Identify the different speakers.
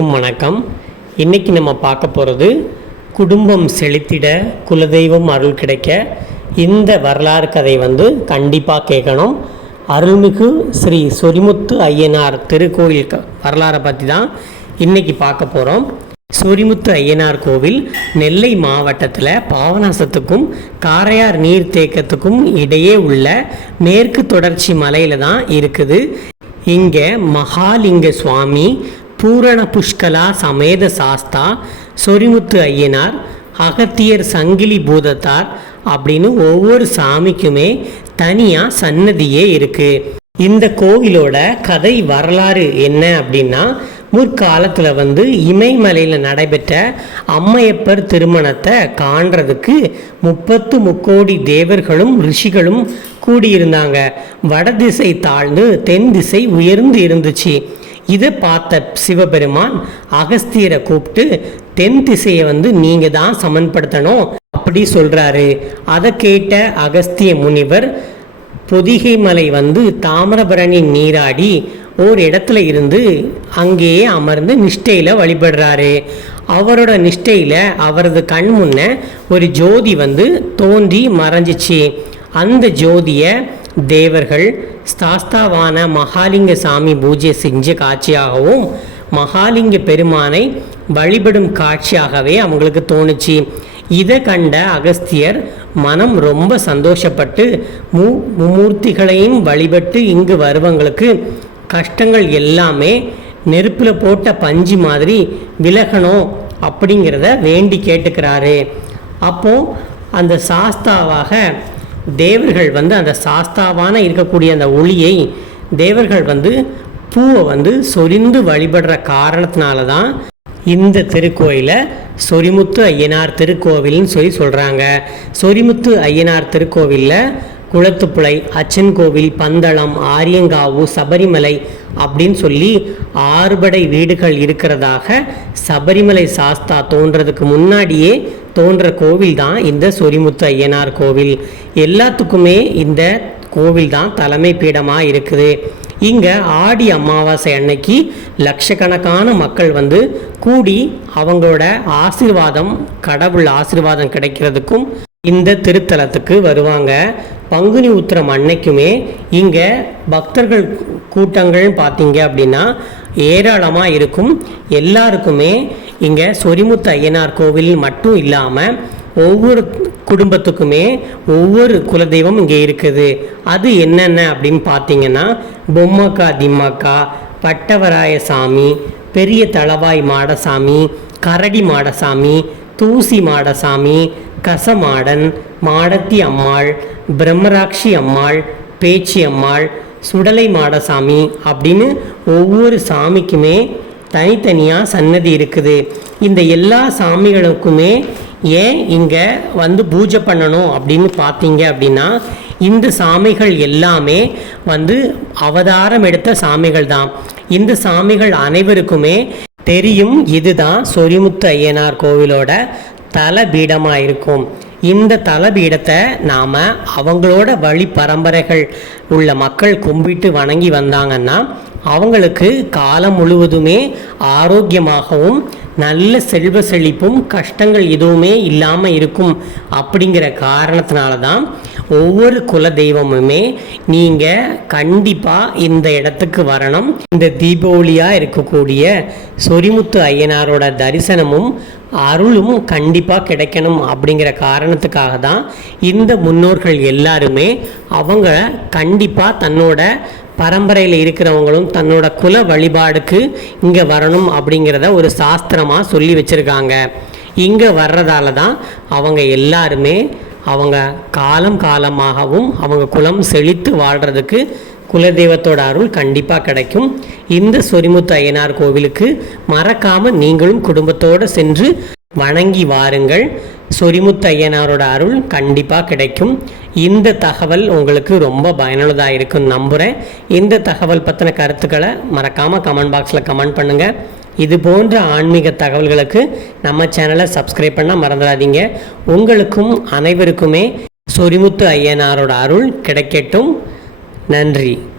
Speaker 1: அனைவருக்கும் வணக்கம். இன்றைக்கி நம்ம பார்க்க போகிறது குடும்பம் செழித்திட குலதெய்வம் அருள் கிடைக்க இந்த வரலாறு கதை வந்து கண்டிப்பாக கேட்கணும். அருள்மிகு ஸ்ரீ சொரிமுத்து ஐயனார் திருக்கோயில் வரலாறை பற்றி தான் இன்றைக்கி பார்க்க போகிறோம் சொரிமுத்து ஐயனார் கோவில் நெல்லை மாவட்டத்தில் பாவநாசத்துக்கும் காரையார் நீர்த்தேக்கத்துக்கும் இடையே உள்ள மேற்கு தொடர்ச்சி மலையில் தான் இருக்குது. இங்கே மகாலிங்க சுவாமி பூரண புஷ்கலா சமேத சாஸ்தா சொரிமுத்து ஐயனார் அகத்தியர் சங்கிலி பூதத்தார் அப்படின்னு ஒவ்வொரு சாமிக்குமே தனியாக சன்னதியே இருக்குது இந்த கோவிலோட கதை வரலாறு என்ன அப்படின்னா முற்காலத்தில் வந்து இமயமலையில் நடைபெற்ற அம்மையப்பர் திருமணத்தை காண்றதுக்கு முப்பத்து முக்கோடி தேவர்களும் ரிஷிகளும் கூடியிருந்தாங்க. வடதிசை தாழ்ந்து தென் திசை உயர்ந்து இருந்துச்சு. இதை பார்த்த சிவபெருமான் அகஸ்தியரை கூப்பிட்டு தென் திசையை வந்து நீங்கள் தான் சமன்படுத்தணும் அப்படி சொல்கிறாரு அதை கேட்ட அகஸ்திய முனிவர் பொதிகை மலை வந்து தாமிரபரணி நீராடி ஒரு இடத்துல இருந்து அங்கேயே அமர்ந்து நிஷ்டையில் வழிபடுறாரு. அவரோட நிஷ்டையில் அவரது கண் முன்ன ஒரு ஜோதி வந்து தோன்றி மறைஞ்சிச்சு. அந்த ஜோதியை தேவர்கள் ஸ்தாஸ்தாவான மகாலிங்க சாமி பூஜை செஞ்ச காட்சியாகவும் மகாலிங்க பெருமானை வழிபடும் காட்சியாகவே அவங்களுக்கு தோணுச்சு. இதை கண்ட அகஸ்தியர் மனம் ரொம்ப சந்தோஷப்பட்டு மு மும்மூர்த்திகளையும் வழிபட்டு இங்கு வருவங்களுக்கு கஷ்டங்கள் எல்லாமே நெருப்பில் போட்ட பஞ்சு மாதிரி விலகணும் அப்படிங்கிறத வேண்டி கேட்டுக்கிறாரு. அப்போ அந்த சாஸ்தாவாக தேவர்கள் வந்து அந்த சாஸ்தாவான இருக்கக்கூடிய அந்த ஒளியை தேவர்கள் வந்து பூவை வந்து சொரிந்து வழிபடுற காரணத்தினால தான் இந்த திருக்கோயிலை சொரிமுத்து ஐயனார் திருக்கோவில்னு சொல்லி சொல்கிறாங்க சொரிமுத்து ஐயனார் திருக்கோவிலில் குளத்துப்புழை அச்சன் கோவில் பந்தளம் ஆரியங்காவு சபரிமலை அப்படின்னு சொல்லி ஆறுபடை வீடுகள் இருக்கிறதாக சபரிமலை சாஸ்தா தோன்றதுக்கு முன்னாடியே தோன்ற கோவில் தான் இந்த சொரிமுத்து ஐயனார் கோவில். எல்லாத்துக்குமே இந்த கோவில் தான் தலைமை பீடமாக இருக்குது. இங்கே ஆடி அமாவாசை அன்னைக்கு லட்சக்கணக்கான மக்கள் வந்து கூடி அவங்களோட ஆசீர்வாதம் கடவுள் ஆசிர்வாதம் கிடைக்கிறதுக்கும் இந்த திருத்தலத்துக்கு வருவாங்க. பங்குனி உத்திரம் அன்னைக்குமே இங்கே பக்தர்கள் கூட்டங்கள்னு பார்த்தீங்க அப்படின்னா ஏராளமாக இருக்கும். எல்லாருக்குமே இங்கே சொரிமுத்து ஐயனார் கோவில் மட்டும் இல்லாமல் ஒவ்வொரு குடும்பத்துக்குமே ஒவ்வொரு குலதெய்வம் இங்கே இருக்குது. அது என்னென்ன அப்படின்னு பார்த்தீங்கன்னா பொம்மக்கா திம்மக்கா பட்டவராய சாமி பெரிய தளவாய் மாடசாமி கரடி மாடசாமி தூசி மாடசாமி கசமாடன் மாடத்தி அம்மாள் பிரம்மராட்சி அம்மாள் பேச்சி அம்மாள் சுடலை மாடசாமி அப்படின்னு ஒவ்வொரு சாமிக்குமே தனித்தனியாக சன்னதி இருக்குது. இந்த எல்லா சாமிகளுக்குமே ஏன் இங்கே வந்து பூஜை பண்ணணும் அப்படின்னு பார்த்தீங்க அப்படின்னா இந்த சாமிகள் எல்லாமே வந்து அவதாரம் எடுத்த சாமிகள் தான். இந்த சாமிகள் அனைவருக்குமே தெரியும் இதுதான் சொரிமுத்து ஐயனார் கோவிலோட தலபீடமாக இருக்கும் இந்த தலபீடத்தை நாம் அவங்களோட வழி பரம்பரைகள் உள்ள மக்கள் கும்பிட்டு வணங்கி வந்தாங்கன்னா அவங்களுக்கு காலம் முழுவதுமே ஆரோக்கியமாகவும் நல்ல செல்வ செழிப்பும் கஷ்டங்கள் எதுவுமே இல்லாமல் இருக்கும். அப்படிங்கிற காரணத்தினால தான் ஒவ்வொரு குல தெய்வமுமே நீங்கள் கண்டிப்பாக இந்த இடத்துக்கு வரணும். இந்த தீபாவளியாக இருக்கக்கூடிய சொரிமுத்து ஐயனாரோட தரிசனமும் அருளும் கண்டிப்பாக கிடைக்கணும் அப்படிங்கிற காரணத்துக்காக தான் இந்த முன்னோர்கள் எல்லாருமே அவங்க கண்டிப்பாக தன்னோட பரம்பரையில் இருக்கிறவங்களும் தன்னோட குல வழிபாடுக்கு இங்கே வரணும் அப்படிங்கிறத ஒரு சாஸ்திரமாக சொல்லி வச்சுருக்காங்க. இங்கே வர்றதால தான் அவங்க எல்லாருமே அவங்க காலம் காலமாகவும் அவங்க குலம் செழித்து வாழ்கிறதுக்கு குலதெய்வத்தோட அருள் கண்டிப்பாக கிடைக்கும். இந்த சொரிமுத்து ஐயனார் கோவிலுக்கு மறக்காமல் நீங்களும் குடும்பத்தோடு சென்று வணங்கி வாருங்கள். சொரிமுத்து ஐயனாரோட அருள் கண்டிப்பாக கிடைக்கும். இந்த தகவல் உங்களுக்கு ரொம்ப பயனுள்ளதாக இருக்குன்னு நம்புகிறேன் இந்த தகவல் பற்றின கருத்துக்களை மறக்காமல் கமெண்ட் பாக்ஸில் கமெண்ட் பண்ணுங்கள் இது போன்ற ஆன்மீக தகவல்களுக்கு நம்ம சேனலை சப்ஸ்கிரைப் பண்ண மறந்துடாதீங்க. உங்களுக்கும் அனைவருக்குமே சொரிமுத்து ஐயனாரோட அருள் கிடைக்கட்டும். நன்றி.